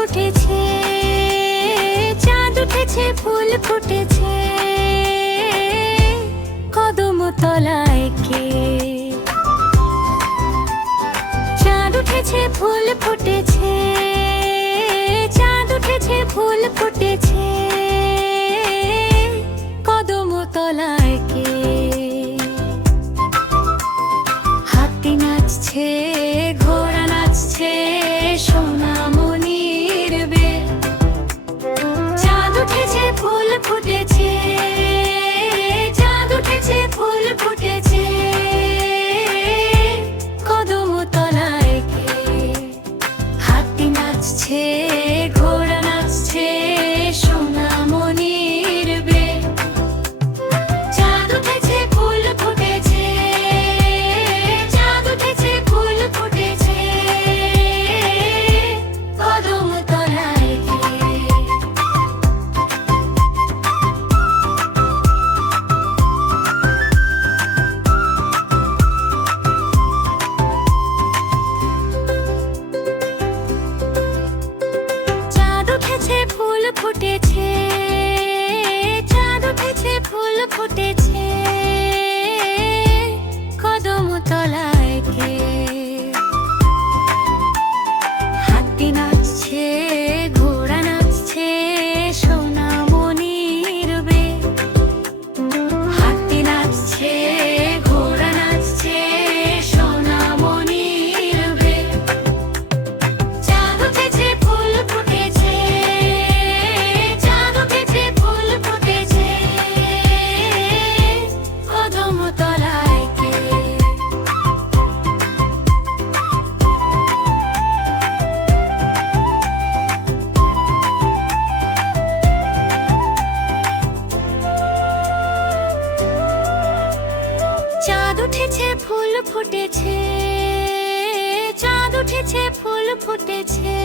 ফুটেছে, চাঁদ উঠেছে, ফুল ফুটেছে, কদম তলায় কে? চাঁদ উঠেছে, ফুল ফুটেছে, চাঁদ উঠেছে, ফুল ফুটেছে, কদম তলায় কে? হাতি নাচছে, ঘোড়া নাচছে, সোনামণির বেল। চাঁদ উঠেছে, ফুল ফুটেছে, চাঁদ উঠেছে, ফুল ফুটেছে, কদম তলায় কে? হাতি নাচছে, ঘোড়া নাচছে, সোনামণির বেল। চাঁদ উঠেছে, ফুল ফুটেছে, চাঁদ উঠেছে, ফুল ফুটেছে, কদম তলায় কে? চাঁদ উঠেছে, ফুল ফুটেছে, চাঁদ উঠেছে, ফুল ফুটেছে, কদম তলায় কে? হাতি নাচছে, ঘোড়া নাচছে, সোনামণির বেল। হাতি নাচছে, ঘোড়া নাচছে, সোনামণির বেল। চাঁদ উঠেছে, ফুল ফুটেছে, চাঁদ উঠেছে, ফুল ফুটেছে, কদম তলায় কে? চাঁদ উঠেছে, ফুল ফুটেছে, চাঁদ উঠেছে, ফুল ফুটেছে,